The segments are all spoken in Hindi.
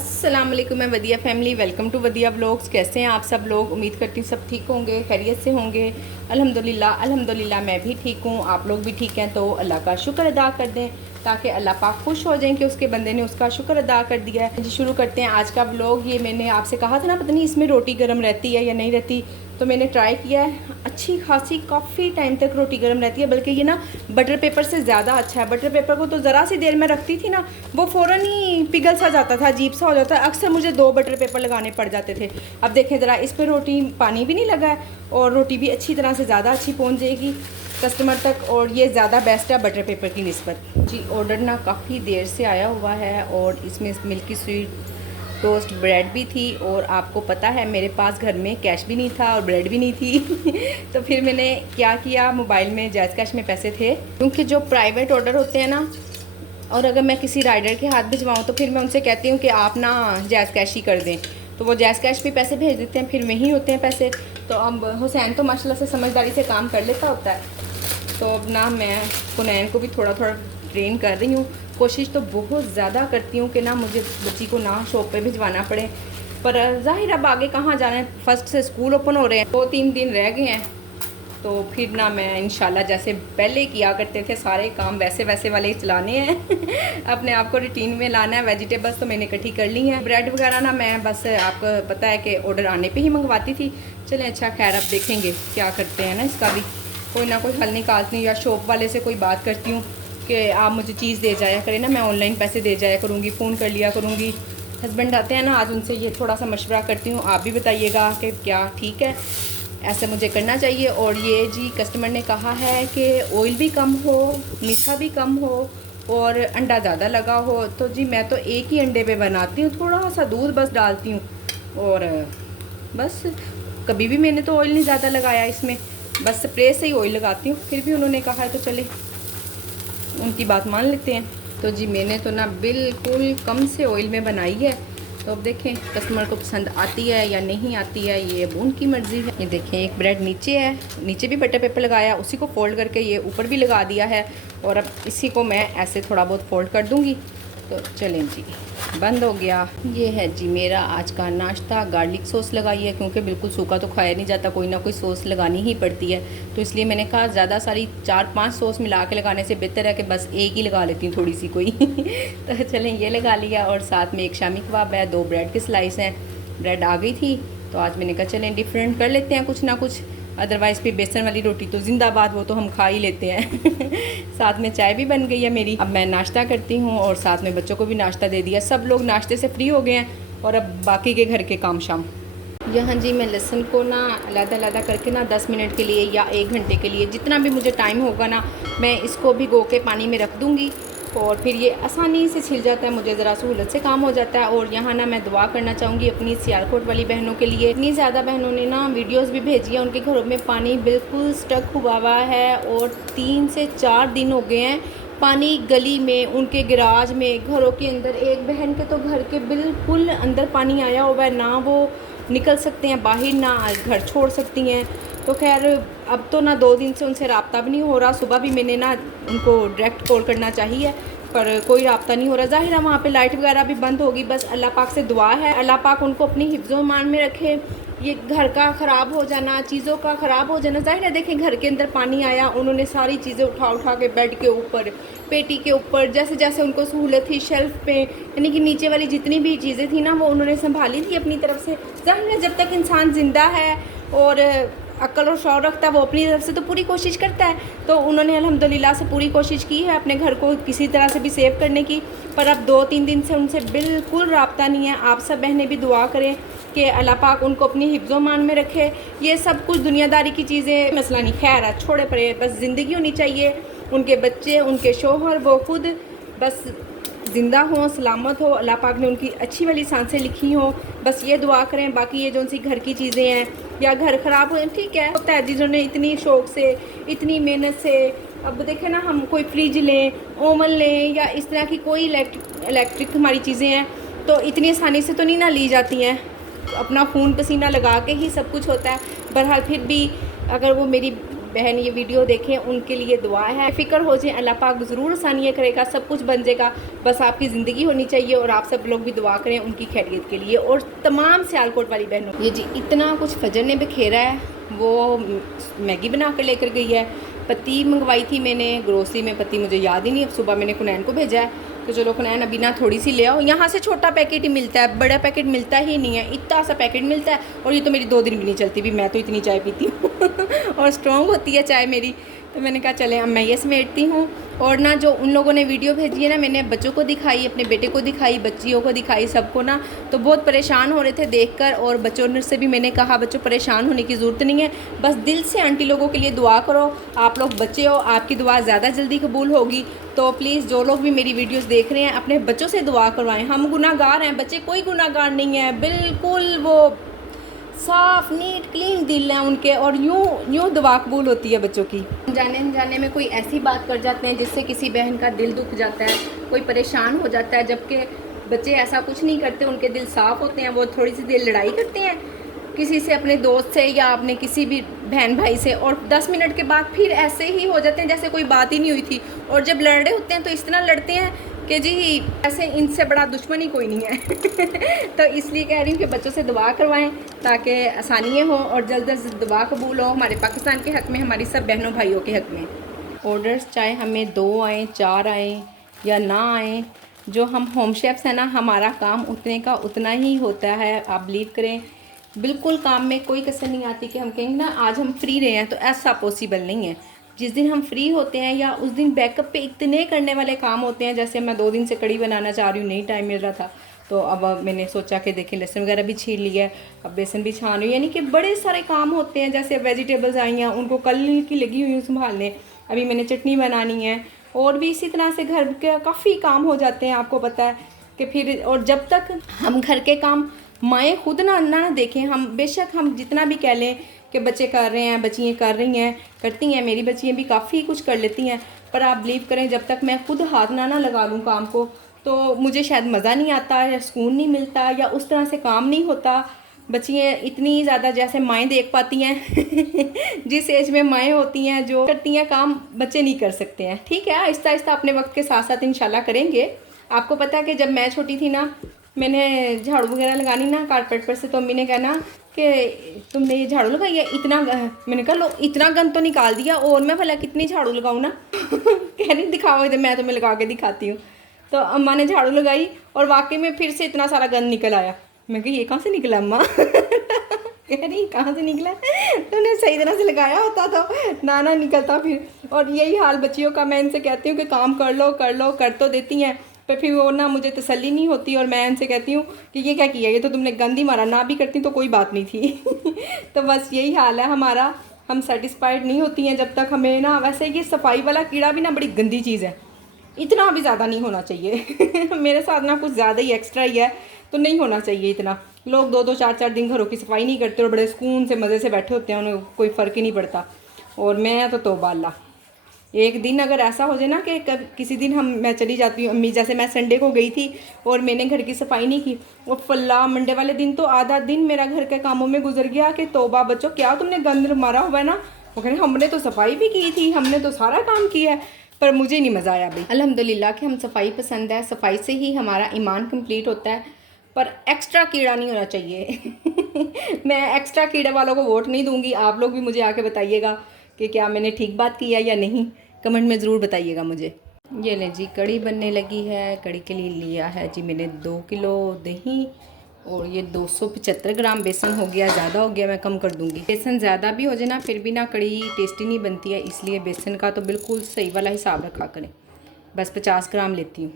अस्सलाम वालेकुम, मैं वदिया फैमिली, वेलकम टू वदिया व्लॉग्स। कैसे हैं आप सब लोग? उम्मीद करती हूँ सब ठीक होंगे, खैरियत से होंगे। अल्हम्दुलिल्लाह मैं भी ठीक हूँ, आप लोग भी ठीक हैं। तो अल्लाह का शुक्र अदा कर दें ताकि अल्लाह पाक खुश हो जाएं कि उसके बंदे ने उसका शुक्र अदा कर दिया है। जी शुरू करते हैं आज का व्लॉग। ये मैंने आपसे कहा था ना, पता नहीं इसमें रोटी गर्म रहती है या नहीं रहती, तो मैंने ट्राई किया है। अच्छी खासी काफ़ी टाइम तक रोटी गर्म रहती है, बल्कि ये ना बटर पेपर से ज़्यादा अच्छा है। बटर पेपर को तो ज़रा सी देर में रखती थी ना, वो फ़ौरन ही पिघल सा जाता था, अजीब सा हो जाता है। अक्सर मुझे 2 बटर पेपर लगाने पड़ जाते थे। अब देखें ज़रा, इस पर रोटी पानी भी नहीं लगा है और रोटी भी अच्छी तरह से ज़्यादा अच्छी पहुँच जाएगी कस्टमर तक, और ये ज़्यादा बेस्ट है बटर पेपर की निस्बत। जी ऑर्डर ना काफ़ी देर से आया हुआ है और इसमें मिल्की स्वीट टोस्ट ब्रेड भी थी, और आपको पता है मेरे पास घर में कैश भी नहीं था और ब्रेड भी नहीं थी तो फिर मैंने क्या किया, मोबाइल में जायज़ कैश में पैसे थे, क्योंकि जो प्राइवेट ऑर्डर होते हैं ना, और अगर मैं किसी राइडर के हाथ भिजवाऊँ तो फिर मैं उनसे कहती हूँ कि आप ना जायज़ कैश ही कर दें, तो वो जायज़ कैश भी पैसे भेज देते हैं, फिर वहीं होते हैं पैसे। तो अब हुसैन तो माशाल्लाह से समझदारी से काम कर लेता होता है, तो अब ना मैं हुनैन को भी थोड़ा थोड़ा ट्रेन कर रही हूँ। कोशिश तो बहुत ज़्यादा करती हूँ कि ना मुझे बच्ची को ना शॉप पे भिजवाना पड़े, पर ज़ाहिर अब आगे कहाँ जाना है, फर्स्ट से स्कूल ओपन हो रहे हैं, 2-3 दिन रह गए हैं, तो फिर ना मैं इंशाल्लाह जैसे पहले किया करते थे सारे काम वैसे वैसे वाले ही चलाने हैं अपने आप को रूटीन में लाना है। वेजिटेबल्स तो मैंने इकट्ठी कर ली हैं, ब्रेड वगैरह ना मैं बस आपको पता है कि ऑर्डर आने पे ही मंगवाती थी। चलें अच्छा, खैर अब देखेंगे क्या करते हैं ना, इसका भी कोई ना कोई हल निकालती हूँ, या शॉप वाले से कोई बात करती हूँ कि आप मुझे चीज़ दे जाया करें ना, मैं ऑनलाइन पैसे दे जाया करूँगी, फ़ोन कर लिया करूँगी। हस्बैंड आते हैं ना, आज उनसे ये थोड़ा सा मशवरा करती हूँ, आप भी बताइएगा कि क्या ठीक है, ऐसा मुझे करना चाहिए। और ये जी कस्टमर ने कहा है कि ऑयल भी कम हो, मीठा भी कम हो और अंडा ज़्यादा लगा हो, तो जी मैं तो एक ही अंडे पे बनाती हूँ, थोड़ा सा दूध बस डालती हूँ, और बस कभी भी मैंने तो ऑयल नहीं ज़्यादा लगाया इसमें, बस स्प्रे से ही ऑयल लगाती हूँ। फिर भी उन्होंने कहा है तो चले उनकी बात मान लेते हैं। तो जी मैंने तो ना बिल्कुल कम से ऑयल में बनाई है, तो अब देखें कस्टमर को पसंद आती है या नहीं आती है, ये अब उनकी मर्ज़ी है। ये देखें एक ब्रेड नीचे है, नीचे भी बटर पेपर लगाया, उसी को फोल्ड करके ये ऊपर भी लगा दिया है, और अब इसी को मैं ऐसे थोड़ा बहुत फोल्ड कर दूँगी। तो चलें जी, बंद हो गया। ये है जी मेरा आज का नाश्ता। गार्लिक सॉस लगाई है, क्योंकि बिल्कुल सूखा तो खाया नहीं जाता, कोई ना कोई सॉस लगानी ही पड़ती है, तो इसलिए मैंने कहा ज़्यादा सारी 4-5 सॉस मिला के लगाने से बेहतर है कि बस एक ही लगा लेती हूँ थोड़ी सी कोई तो चलें ये लगा लिया, और साथ में एक शामी कबाब है, 2 ब्रेड के स्लाइस हैं। ब्रेड आ गई थी तो आज मैंने कहा चलें डिफरेंट कर लेते हैं कुछ ना कुछ, अदरवाइज़ फिर बेसन वाली रोटी तो जिंदाबाद, वो तो हम खा ही लेते हैं साथ में चाय भी बन गई है मेरी। अब मैं नाश्ता करती हूँ और साथ में बच्चों को भी नाश्ता दे दिया, सब लोग नाश्ते से फ्री हो गए हैं, और अब बाकी के घर के काम शाम। यहाँ जी मैं लहसुन को ना अलग-अलग करके ना 10 मिनट के लिए या 1 घंटे के लिए, जितना भी मुझे टाइम होगा ना, मैं इसको भिगो के पानी में रख दूँगी, और फिर ये आसानी से छिल जाता है, मुझे ज़रा सहूलत से काम हो जाता है। और यहाँ ना मैं दुआ करना चाहूँगी अपनी सियालकोट वाली बहनों के लिए। इतनी ज़्यादा बहनों ने ना वीडियोस भी भेजी है, उनके घरों में पानी बिल्कुल स्टक हुआ है, और 3 से 4 दिन हो गए हैं पानी गली में, उनके गैराज में, घरों के अंदर। एक बहन के तो घर के बिल्कुल अंदर पानी आया हुआ है, ना वो निकल सकते हैं बाहर, ना घर छोड़ सकती हैं। तो खैर अब तो ना 2 दिन से उनसे रब्ता भी नहीं हो रहा, सुबह भी मैंने ना उनको डायरेक्ट कॉल करना चाहिए, पर कोई रब्ता नहीं हो रहा। ज़ाहिर है वहाँ पे लाइट वगैरह भी बंद होगी, बस अल्लाह पाक से दुआ है अल्लाह पाक उनको अपनी हिफ्ज़ो मान में रखे। ये घर का ख़राब हो जाना, चीज़ों का ख़राब हो जाना, ज़ाहिर है देखें घर के अंदर पानी आया, उन्होंने सारी चीज़ें उठा उठा के बेड के ऊपर, पेटी के ऊपर, जैसे जैसे उनको सहूलत थी, शेल्फ़ पे, यानी कि नीचे वाली जितनी भी चीज़ें थी ना, वो उन्होंने संभाली थी अपनी तरफ से। ज़ाहिर है जब तक इंसान ज़िंदा है और अक्ल और शौर रखता है, वो अपनी तरफ से तो पूरी कोशिश करता है, तो उन्होंने अल्हम्दुलिल्लाह से पूरी कोशिश की है अपने घर को किसी तरह से भी सेव करने की। पर अब 2-3 दिन से उनसे बिल्कुल रब्ता नहीं है। आप सब बहनें भी दुआ करें कि अल्लाह पाक उनको अपनी हिफ्ज़ो मान में रखे। ये सब कुछ दुनियादारी की चीज़ें मसला नहीं, खैर है छोड़े पड़े, बस ज़िंदगी होनी चाहिए, उनके बच्चे, उनके शोहर, वो खुद बस ज़िंदा हों, सलामत हो, अल्लाह पाक ने उनकी अच्छी वाली सांसें लिखी हों, बस ये दुआ करें। बाकी ये जो सी घर की चीज़ें हैं या घर ख़राब हो, ठीक है होता है, जिन्होंने इतनी शौक़ से, इतनी मेहनत से, अब देखें ना हम कोई फ्रिज लें, ओवन लें, या इस तरह की कोई इलेक्ट्रिक हमारी चीज़ें हैं, तो इतनी आसानी से तो नहीं ना ली जाती हैं, अपना खून पसीना लगा के ही सब कुछ होता है। बहरहाल फिर भी अगर वो मेरी बहन ये वीडियो देखें उनके लिए दुआ है। फ़िक्र हो जाए, अल्लाह पाक ज़रूर आसानियाँ करेगा, सब कुछ बन जाएगा। बस आपकी ज़िंदगी होनी चाहिए और आप सब लोग भी दुआ करें उनकी खैरियत के लिए और तमाम सियालकोट वाली बहनों। ये जी इतना कुछ फजर ने बिखेरा है, वो मैगी बना कर लेकर गई है। पत्ती मंगवाई थी मैंने ग्रोसरी में, पत्ती मुझे याद ही नहीं, अब सुबह मैंने कुनैन को भेजा है तो चलो कुनैन अभी ना थोड़ी सी ले आओ। यहाँ से छोटा पैकेट ही मिलता है, बड़ा पैकेट मिलता ही नहीं है, इतना सा पैकेट मिलता है और ये तो मेरी 2 दिन भी नहीं चलती भी, मैं तो इतनी चाय पीती हूँ और स्ट्रॉन्ग होती है चाय मेरी। तो मैंने कहा चले अब मैं ये समेटती हूँ। और ना जो उन लोगों ने वीडियो भेजी है ना, मैंने बच्चों को दिखाई, अपने बेटे को दिखाई, बच्चियों को दिखाई, सबको ना तो बहुत परेशान हो रहे थे देखकर। और बच्चों ने से भी मैंने कहा बच्चों परेशान होने की ज़रूरत नहीं है, बस दिल से आंटी लोगों के लिए दुआ करो। आप लोग बच्चे हो, आपकी दुआ ज़्यादा जल्दी कबूल होगी। तो प्लीज़ जो लोग भी मेरी वीडियोस देख रहे हैं अपने बच्चों से दुआ करवाएं। हम गुनाहगार हैं, बच्चे कोई गुनाहगार नहीं है, बिल्कुल वो साफ़ नीट क्लीन दिल हैं उनके और यूँ दुआ कबूल होती है बच्चों की। जाने अनजाने में कोई ऐसी बात कर जाते हैं जिससे किसी बहन का दिल दुख जाता है, कोई परेशान हो जाता है, जबकि बच्चे ऐसा कुछ नहीं करते, उनके दिल साफ़ होते हैं। वो थोड़ी सी देर लड़ाई करते हैं किसी से, अपने दोस्त से या अपने किसी भी बहन भाई से, और 10 मिनट के बाद फिर ऐसे ही हो जाते हैं जैसे कोई बात ही नहीं हुई थी। और जब लड़ रहे होते हैं तो इस तरह लड़ते हैं कि जी ऐसे इनसे बड़ा दुश्मन ही कोई नहीं है। तो इसलिए कह रही हूँ कि बच्चों से दुआ करवाएं ताकि आसानियाँ हों और जल्द अज जल्द दुआ कबूल हो हमारे पाकिस्तान के हक़ में, हमारी सब बहनों भाइयों के हक़ में। ऑर्डर्स चाहे हमें 2 आएँ 4 आएँ या ना आएँ, जो हम होम शेफ्स हैं ना, हमारा काम उतने का उतना ही होता है। आप बिलीव करें, बिल्कुल काम में कोई कसर नहीं आती कि हम कहेंगे ना आज हम फ्री रहे हैं, तो ऐसा पॉसिबल नहीं है। जिस दिन हम फ्री होते हैं या उस दिन बैकअप पे इतने करने वाले काम होते हैं। जैसे मैं 2 दिन से कड़ी बनाना चाह रही हूँ, नहीं टाइम मिल रहा था, तो अब मैंने सोचा कि देखें लहसुन वगैरह भी छील लिया है, अब बेसन भी छान रही हूँ, यानी कि बड़े सारे काम होते हैं। जैसे वेजिटेबल्स आई हैं, उनको कल की लगी हुई हूँ संभालने, अभी मैंने चटनी बनानी है, और भी इसी तरह से घर के काफ़ी काम हो जाते हैं, आपको पता है कि फिर। और जब तक हम घर के काम माएँ खुद ना देखें, हम बेशक हम जितना भी कह लें कि बच्चे कर रहे हैं, बच्चियाँ कर रही हैं, करती हैं, मेरी बच्चियाँ भी काफ़ी कुछ कर लेती हैं, पर आप बिलीव करें जब तक मैं खुद हाथ ना लगा लूँ काम को, तो मुझे शायद मज़ा नहीं आता या सुकून नहीं मिलता या उस तरह से काम नहीं होता। बच्चियाँ इतनी ज़्यादा जैसे माएँ देख पाती हैं जिस एज में माएँ होती हैं जो करती हैं काम, बच्चे नहीं कर सकते हैं। ठीक है, आहिस्ता आहिस्ता अपने वक्त के साथ साथ इंशाल्लाह करेंगे। आपको पता है कि जब मैं छोटी थी ना, मैंने झाड़ू वगैरह लगानी ना कारपेट पर से, तो अम्मी ने कहना कि तुमने ये झाड़ू लगाई है इतना, मैंने कहा लो इतना गंद तो निकाल दिया, और मैं भला कितनी झाड़ू लगाऊँ ना। कह रही दिखाओ इधर, मैं तुम्हें लगा के दिखाती हूँ। तो अम्मा ने झाड़ू लगाई और वाकई में फिर से इतना सारा गंद निकल आया। मैं कही ये कहाँ से निकला अम्मा? कह रही कहाँ से निकला, तुमने सही तरह से लगाया होता तो ना निकलता फिर। और यही हाल बच्चियों का, मैं इनसे कहती हूँ कि काम कर लो कर तो देती हैं, पर फिर वो ना मुझे तसल्ली नहीं होती, और मैं इनसे कहती हूँ कि ये क्या किया, ये तो तुमने गंद ही मारा, ना भी करती तो कोई बात नहीं थी। तो बस यही हाल है हमारा, हम सेटिस्फाइड नहीं होती हैं जब तक हमें ना। वैसे ये सफाई वाला कीड़ा भी ना बड़ी गंदी चीज़ है, इतना भी ज़्यादा नहीं होना चाहिए। मेरे साथ ना कुछ ज़्यादा ही एक्स्ट्रा ही है, तो नहीं होना चाहिए इतना। लोग 2-2 4-4 दिन घरों की सफाई नहीं करते और बड़े सुकून से मज़े से बैठे होते हैं, उन्हें कोई फ़र्क ही नहीं पड़ता। और मैं तो तौबा अल्लाह, एक दिन अगर ऐसा हो जाए ना कि किसी दिन मैं चली जाती हूँ अम्मी, जैसे मैं संडे को गई थी और मैंने घर की सफाई नहीं की, और फल्ला मंडे वाले दिन तो आधा दिन मेरा घर के कामों में गुजर गया कि तौबा बच्चों क्या तुमने गंद मारा हुआ है ना। वो कह रहे हमने तो सफाई भी की थी, हमने तो सारा काम किया है, पर मुझे नहीं मज़ा आया भाई। अल्हम्दुलिल्लाह कि हम सफाई पसंद है, सफाई से ही हमारा ईमान कंप्लीट होता है, पर एक्स्ट्रा कीड़ा नहीं होना चाहिए। मैं एक्स्ट्रा कीड़े वालों को वोट नहीं दूंगी। आप लोग भी मुझे आके बताइएगा कि क्या मैंने ठीक बात की है या नहीं, कमेंट में ज़रूर बताइएगा मुझे। ये ले जी कड़ी बनने लगी है। कड़ी के लिए लिया है जी मैंने 2 किलो दही, और ये 275 ग्राम बेसन हो गया, ज़्यादा हो गया, मैं कम कर दूंगी। बेसन ज़्यादा भी हो जाए ना फिर भी ना कड़ी टेस्टी नहीं बनती है, इसलिए बेसन का तो बिल्कुल सही वाला हिसाब रखा करें। बस 50 ग्राम लेती हूँ,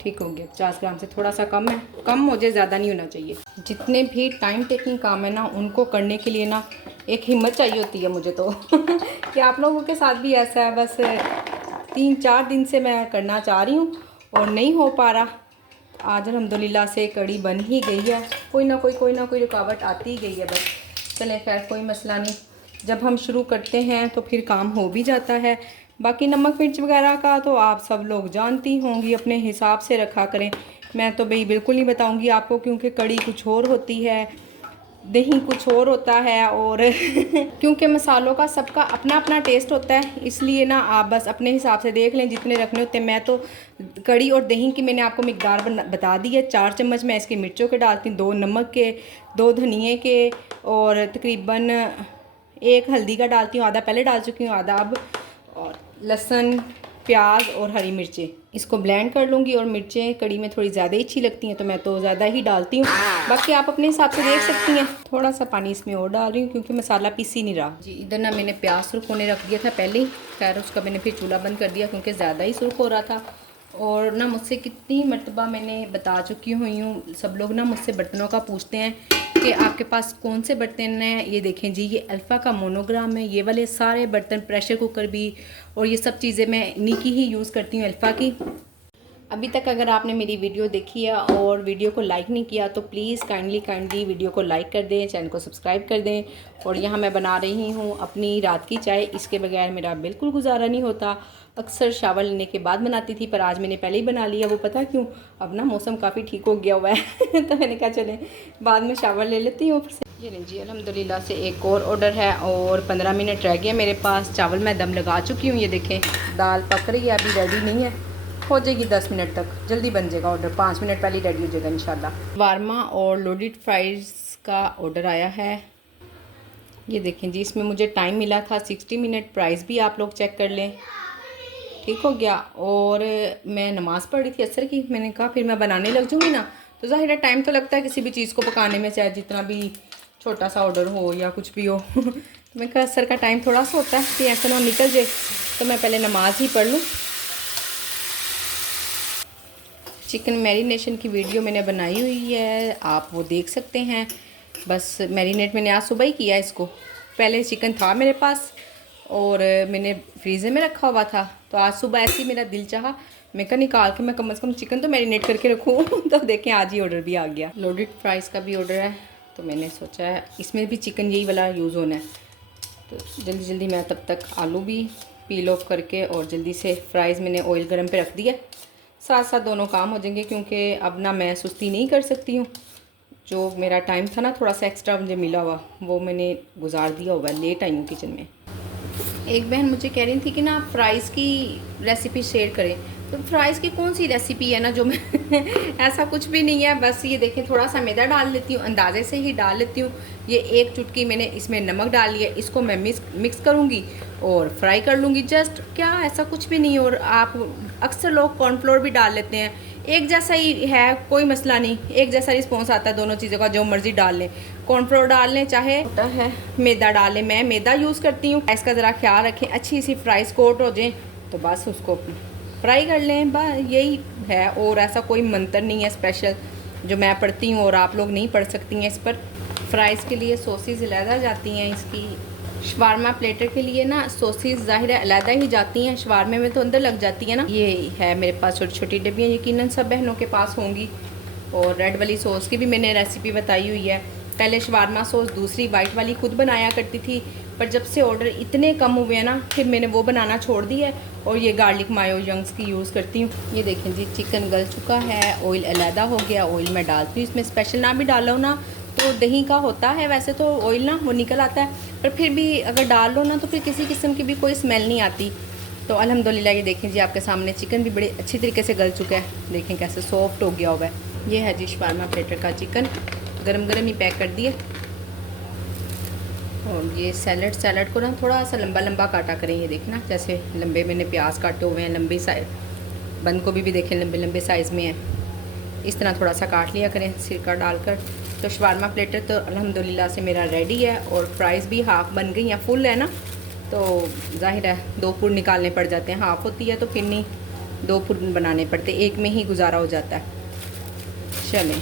ठीक हो गया। 50 ग्राम से थोड़ा सा कम है, कम हो जाए, ज़्यादा नहीं होना चाहिए। जितने भी टाइम टेकिंग काम है ना, उनको करने के लिए ना एक हिम्मत चाहिए होती है मुझे तो। कि आप लोगों के साथ भी ऐसा है। बस 3-4 दिन से मैं करना चाह रही हूँ और नहीं हो पा रहा। आज अल्हम्दुलिल्लाह से कड़ी बन ही गई है। कोई ना कोई रुकावट आती ही गई है। बस चलें, खैर कोई मसला नहीं, जब हम शुरू करते हैं तो फिर काम हो भी जाता है। बाकी नमक मिर्च वगैरह का तो आप सब लोग जानती होंगी, अपने हिसाब से रखा करें। मैं तो भाई बिल्कुल नहीं बताऊंगी आपको, क्योंकि कड़ी कुछ और होती है, दही कुछ और होता है। और क्योंकि मसालों का सबका अपना अपना टेस्ट होता है, इसलिए ना आप बस अपने हिसाब से देख लें जितने रखने होते हैं। मैं तो कड़ी और दही की मैंने आपको मिकदार बता दी है। 4 चम्मच मैं इसके मिर्चों के डालती हूँ, 2 नमक के, 2 धनिए के, और तकरीबन 1 हल्दी का डालती हूँ, आधा पहले डाल चुकी हूँ, आधा अब। और लहसुन, प्याज और हरी मिर्चें, इसको ब्लेंड कर लूँगी। और मिर्चें कड़ी में थोड़ी ज़्यादा ही अच्छी लगती हैं तो मैं तो ज़्यादा ही डालती हूँ, बाकी आप अपने हिसाब से देख सकती हैं। थोड़ा सा पानी इसमें और डाल रही हूँ क्योंकि मसाला पीस ही नहीं रहा जी। इधर ना मैंने प्याज सुर्ख होने रख दिया था पहले ही, खैर उसका मैंने फिर चूल्हा बंद कर दिया क्योंकि ज़्यादा ही सुर्ख हो रहा था। और ना मुझसे कितनी मर्तबा मैंने बता चुकी हुई हूँ, सब लोग ना मुझसे बर्तनों का पूछते हैं कि आपके पास कौन से बर्तन हैं। ये देखें जी, ये अल्फ़ा का मोनोग्राम है। ये वाले सारे बर्तन, प्रेशर कुकर भी और ये सब चीज़ें मैं इन्हीं की ही यूज़ करती हूँ, अल्फ़ा की। अभी तक अगर आपने मेरी वीडियो देखी है और वीडियो को लाइक नहीं किया तो प्लीज़ काइंडली वीडियो को लाइक कर दें, चैनल को सब्सक्राइब कर दें। और यहाँ मैं बना रही हूँ अपनी रात की चाय, इसके बगैर मेरा बिल्कुल गुजारा नहीं होता। अक्सर शावर लेने के बाद बनाती थी, पर आज मैंने पहले ही बना लिया। वो पता क्यों, अब ना मौसम काफ़ी ठीक हो गया हुआ है तो मैंने कहा चले बाद में शावर ले लेती हूँ। ये नहीं जी, अल्हम्दुलिल्लाह से एक और ऑर्डर है और 15 मिनट रह गए मेरे पास। चावल मैं दम लगा चुकी हूँ, ये देखें दाल पक रही है, अभी रेडी नहीं है, हो जाएगी 10 मिनट तक, जल्दी बन जाएगा ऑर्डर, 5 मिनट पहले रेडी हो जाएगा इंशाल्लाह। वारमा और लोडेड फ्राइज़ का ऑर्डर आया है। ये देखें जी, इसमें मुझे टाइम मिला था 60 मिनट, प्राइस भी आप लोग चेक कर लें, ठीक हो गया। और मैं नमाज़ पढ़ रही थी असर की, मैंने कहा फिर मैं बनाने लग जाऊँगी ना, तो ज़ाहिर है टाइम तो लगता है किसी भी चीज़ को पकाने में, चाहे जितना भी छोटा सा ऑर्डर हो या कुछ भी हो तो मैं कहा असर का टाइम थोड़ा सा होता है कि ऐसा ना निकल जाए, तो मैं पहले नमाज ही पढ़ लूँ। चिकन मैरिनेशन की वीडियो मैंने बनाई हुई है, आप वो देख सकते हैं। बस मैरिनेट मैंने आज सुबह ही किया इसको, पहले चिकन था मेरे पास और मैंने फ्रीज़र में रखा हुआ था, तो आज सुबह ऐसे ही मेरा दिल चाहा, मैं कहा निकाल के मैं कम से कम चिकन तो मैरिनेट करके रखूँ तो देखें आज ही ऑर्डर भी आ गया। लोडेड फ्राइज़ का भी ऑर्डर है, तो मैंने सोचा है इसमें भी चिकन यही वाला यूज़ होना है, तो जल्दी जल्दी मैं तब तक आलू भी पील ऑफ करके और जल्दी से फ्राइज़ मैंने ऑयल गर्म पे रख दिया, साथ साथ दोनों काम हो जाएंगे क्योंकि अब ना मैं सुस्ती नहीं कर सकती हूँ। जो मेरा टाइम था ना थोड़ा सा एक्स्ट्रा मुझे मिला हुआ, वो मैंने गुजार दिया हुआ, लेट आई हूँ किचन में। एक बहन मुझे कह रही थी कि ना फ्राइज़ की रेसिपी शेयर करें, तो फ्राइज़ की कौन सी रेसिपी है ना जो मैं ऐसा कुछ भी नहीं है, बस ये देखें थोड़ा सा मैदा डाल लेती हूँ, अंदाजे से ही डाल लेती हूँ। ये 1 चुटकी मैंने इसमें नमक डाल लिया, इसको मैं मिक्स करूँगी और फ्राई कर लूँगी जस्ट, क्या ऐसा कुछ भी नहीं। और आप अक्सर लोग कॉर्नफ्लोर भी डाल लेते हैं, एक जैसा ही है, कोई मसला नहीं, एक जैसा रिस्पॉन्स आता है दोनों चीज़ों का, जो मर्ज़ी डाल लें, कॉर्नफ्लोर डाल लें चाहे होता है मैदा डाल लें। मैं मैदा यूज़ करती हूँ, इसका ज़रा ख्याल रखें, अच्छी सी फ्राइज़ कोट हो जाए तो बस उसको फ्राई कर लें, बस यही है। और ऐसा कोई मंत्र नहीं है स्पेशल जो मैं पढ़ती हूँ और आप लोग नहीं पढ़ सकती हैं इस पर। फ्राइज़ के लिए सॉसेस अलहदा जाती हैं, इसकी शवारमा प्लेटर के लिए ना सॉसेस ज़ाहिर है अलहदा ही जाती हैं, शवारमे में तो अंदर लग जाती है ना। ये है मेरे पास छोटी छोटी डब्बियाँ, यकीनन सब बहनों के पास होंगी। और रेड वाली सॉस की भी मैंने रेसिपी बताई हुई है, पहले शवारमा सॉस दूसरी वाइट वाली खुद बनाया करती थी, पर जब से ऑर्डर इतने कम हुए हैं ना फिर मैंने वो बनाना छोड़ दी है और ये गार्लिक मायो यंग्स की यूज़ करती हूँ। ये देखें जी, चिकन गल चुका है, ऑयल अलहदा हो गया, ऑयल मैं डालती हूँ इसमें, स्पेशल ना भी डालो ना तो दही का होता है वैसे तो ऑयल ना वो निकल आता है, पर फिर भी अगर डाल लो ना तो फिर किसी किस्म की भी कोई स्मेल नहीं आती। तो अल्हम्दुलिल्लाह ये देखें जी आपके सामने चिकन भी बड़े अच्छी तरीके से गल चुका है, देखें कैसे सॉफ्ट हो गया हुआ है। ये है जी शवारमा प्लेटर का चिकन, गरम गरम ही पैक कर दिए। और ये सैलड को ना थोड़ा सा लंबा लंबा काटा करें, ये देखना जैसे लंबे मैंने प्याज काटे हुए हैं, लंबी साइज बंद गोभी भी देखें लंबे लंबे साइज़ में है, इस तरह थोड़ा सा काट लिया करें सिरका डालकर। तो शवारमा प्लेटर तो अल्हम्दुलिल्लाह से मेरा रेडी है और फ्राइज़ भी हाफ़ बन गई हैं, फुल है ना तो जाहिर है 2 पुर निकालने पड़ जाते हैं, हाफ़ होती है तो फिर नहीं 2 पुर बनाने पड़ते, एक में ही गुजारा हो जाता है। चलें,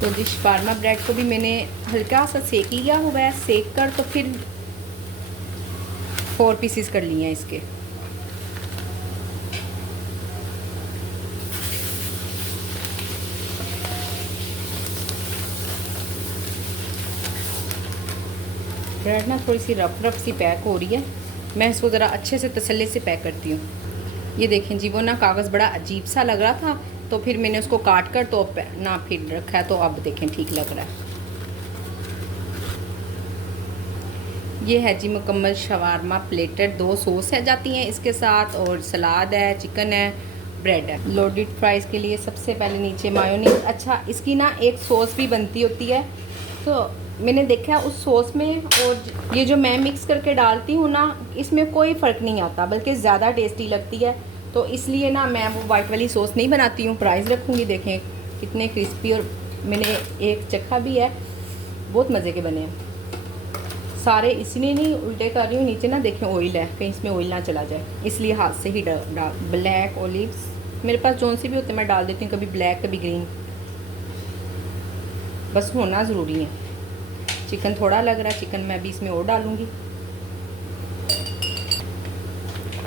तो जी शवारमा ब्रेड को भी मैंने हल्का सा सेक लिया हुआ है, सेक कर तो फिर 4 पीसीस कर लिए हैं इसके। ब्रेड ना थोड़ी सी रफ सी पैक हो रही है, मैं इसको ज़रा अच्छे से तसल्ली से पैक करती हूँ। ये देखें जी, वो ना कागज़ बड़ा अजीब सा लग रहा था तो फिर मैंने उसको काट कर तो ना फिर रखा है, तो अब देखें ठीक लग रहा है। ये है जी मुकम्मल शवारमा प्लेटर, 2 सॉस है जाती हैं इसके साथ, और सलाद है, चिकन है, ब्रेड है। लोडेड फ्राइज़ के लिए सबसे पहले नीचे मायोनीज। अच्छा, इसकी ना एक सॉस भी बनती होती है, तो मैंने देखा है उस सॉस में और ये जो मैं मिक्स करके डालती हूँ ना, इसमें कोई फ़र्क नहीं आता, बल्कि ज़्यादा टेस्टी लगती है। तो इसलिए ना मैं वो वाइट वाली सॉस नहीं बनाती हूँ, प्राइस रखूँगी। देखें कितने क्रिस्पी, और मैंने एक चखा भी है, बहुत मज़े के बने हैं सारे। इसलिए नहीं उल्टे कर रही हूँ, नीचे ना देखें ऑयल है, कहीं इसमें ऑयल ना चला जाए, इसलिए हाथ से ही डाल। ब्लैक ओलिव्स मेरे पास जौन सी भी होते हैं मैं डाल देती हूँ, कभी ब्लैक कभी ग्रीन, बस होना ज़रूरी है। चिकन थोड़ा लग रहा है, चिकन मैं अभी इसमें और डालूँगी।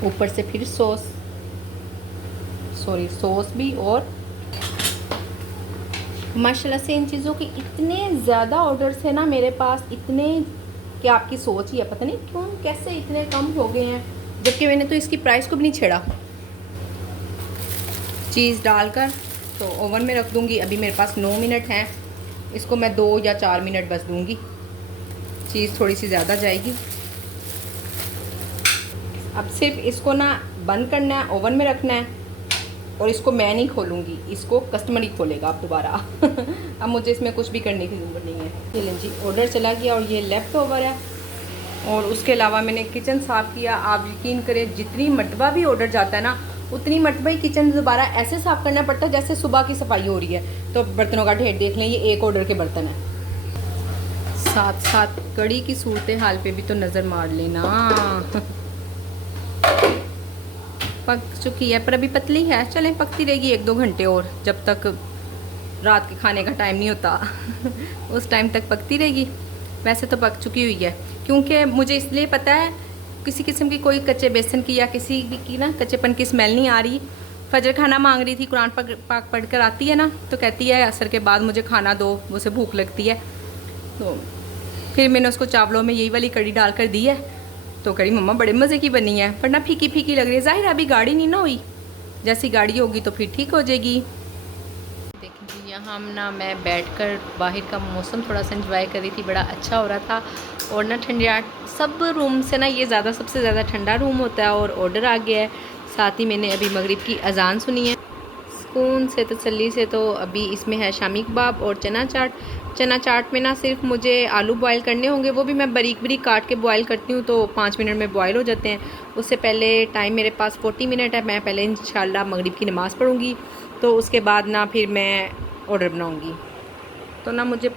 ऊपर से फिर सॉस भी। और माशाल्लाह से इन चीज़ों के इतने ज़्यादा ऑर्डर्स हैं ना मेरे पास, इतने कि आपकी सोच ही है, पता नहीं क्यों कैसे इतने कम हो गए हैं, जबकि मैंने तो इसकी प्राइस को भी नहीं छेड़ा। चीज़ डालकर तो ओवन में रख दूँगी। अभी मेरे पास 9 मिनट हैं, इसको मैं 2 या 4 मिनट बस दूँगी, चीज़ थोड़ी सी ज़्यादा जाएगी। अब सिर्फ इसको ना बंद करना है, ओवन में रखना है, और इसको मैं नहीं खोलूँगी, इसको कस्टमर ही खोलेगा अब दोबारा। अब मुझे इसमें कुछ भी करने की ज़रूरत नहीं है। ये लें जी, ऑर्डर चला गया और ये लेफ़्ट ओवर है। और उसके अलावा मैंने किचन साफ़ किया। आप यकीन करें जितनी मरतबा भी ऑर्डर जाता है ना, उतनी मरतबा ही किचन दोबारा ऐसे साफ़ करना पड़ता है जैसे सुबह की सफाई हो रही है। तो बर्तनों का ढेर देख लें, ये एक ऑर्डर के बर्तन है। साथ साथ कड़ी की सूरत हाल पे भी तो नज़र मार लेना। पक चुकी है पर अभी पतली है, चलें पकती रहेगी 1-2 घंटे और, जब तक रात के खाने का टाइम नहीं होता उस टाइम तक पकती रहेगी। वैसे तो पक चुकी हुई है, क्योंकि मुझे इसलिए पता है किसी किस्म की कोई कच्चे बेसन की या किसी भी की ना कच्चेपन की स्मेल नहीं आ रही। फजर खाना मांग रही थी, कुरान पाक पढ़ कर आती है ना, तो कहती है असर के बाद मुझे खाना दो, मुझे भूख लगती है। तो फिर मैंने उसको चावलों में यही वाली कड़ी डाल कर दी है। तो कड़ी मम्मा बड़े मज़े की बनी है, पर ना फीकी फीकी लग रही है। ज़ाहिर अभी गाढ़ी नहीं ना हुई, जैसी गाढ़ी होगी तो फिर ठीक हो जाएगी। देखिए जी, यहाँ ना मैं बैठकर बाहर का मौसम थोड़ा सा एंजॉय कर रही थी, बड़ा अच्छा हो रहा था। और ना ठंडियाट सब रूम से ना ये सबसे ज़्यादा ठंडा रूम होता है। और ऑर्डर आ गया है, साथ ही मैंने अभी मगरिब की अजान सुनी है सुकून से, तसल्ली से। तो अभी इसमें है शामी कबाब और चना चाट। चना चाट में ना सिर्फ मुझे आलू बॉयल करने होंगे, वो भी मैं बारीक बारीक काट के बॉयल करती हूँ, तो 5 मिनट में बॉयल हो जाते हैं। उससे पहले टाइम मेरे पास 40 मिनट है। मैं पहले इंशाल्लाह मगरिब की नमाज़ पढ़ूँगी, तो उसके बाद ना फिर मैं ऑर्डर बनाऊँगी। तो ना मुझे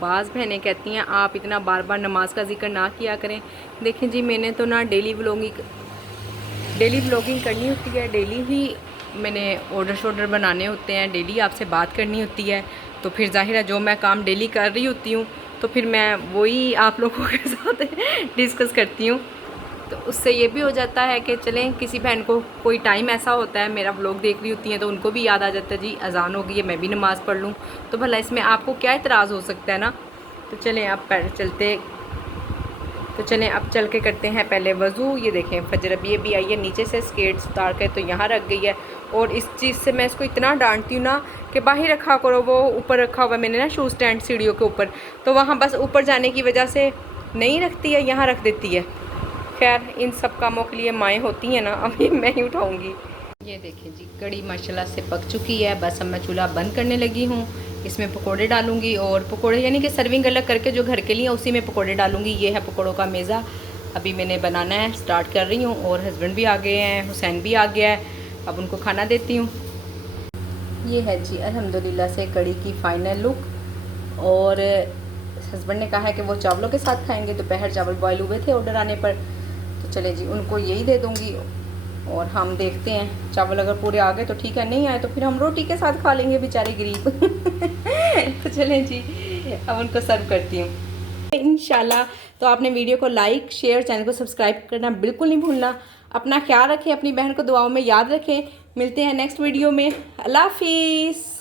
बाज़ बहनें कहती हैं आप इतना बार बार नमाज का जिक्र ना किया करें। देखें जी, मैंने तो ना डेली व्लॉगिंग करनी होती है, डेली ही मैंने ऑर्डर बनाने होते हैं, डेली आपसे बात करनी होती है। तो फिर ज़ाहिर है जो मैं काम डेली कर रही होती हूँ, तो फिर मैं वही आप लोगों के साथ डिस्कस करती हूँ। तो उससे ये भी हो जाता है कि चलें, किसी बहन को कोई टाइम ऐसा होता है मेरा व्लॉग देख रही होती हैं, तो उनको भी याद आ जाता है जी अजान हो गई है, मैं भी नमाज़ पढ़ लूँ। तो भला इसमें आपको क्या इतराज़ हो सकता है ना। तो चलें अब चल के करते हैं पहले वज़ू। ये देखें फजर अभी आई है, नीचे से स्केट्स उतार कर तो यहाँ रख गई है। और इस चीज़ से मैं इसको इतना डांटती हूँ ना कि बाहर रखा करो, वो ऊपर रखा हुआ मैंने ना शू स्टैंड सीढ़ियों के ऊपर, तो वहाँ बस ऊपर जाने की वजह से नहीं रखती है, यहाँ रख देती है। खैर इन सब कामों के लिए माएँ होती हैं ना, अभी मैं ही उठाऊँगी। ये देखें जी, कड़ी माशाल्लाह से पक चुकी है। बस अब मैं चूल्हा बंद करने लगी हूँ। इसमें पकोड़े डालूँगी, और पकोड़े यानी कि सर्विंग अलग करके जो घर के लिए उसी में पकोड़े डालूँगी। ये है पकोड़ों का मेज़ा, अभी मैंने बनाना है, स्टार्ट कर रही हूँ। और हस्बैंड भी आ गए हैं, हुसैन भी आ गया है, अब उनको खाना देती हूँ। ये है जी अल्हम्दुलिल्लाह से कड़ी की फ़ाइनल लुक। और हस्बैंड ने कहा है कि वो चावलों के साथ खाएँगे, दोपहर चावल बॉयल हुए थे ऑर्डर आने पर, तो चले जी उनको यही दे दूँगी। और हम देखते हैं, चावल अगर पूरे आ गए तो ठीक है, नहीं आए तो फिर हम रोटी के साथ खा लेंगे, बेचारे गरीब। तो चलें जी, अब उनको सर्व करती हूँ इंशाल्लाह। तो आपने वीडियो को लाइक शेयर, चैनल को सब्सक्राइब करना बिल्कुल नहीं भूलना। अपना ख्याल रखें, अपनी बहन को दुआओं में याद रखें। मिलते हैं नेक्स्ट वीडियो में। अल्लाह हाफिज़।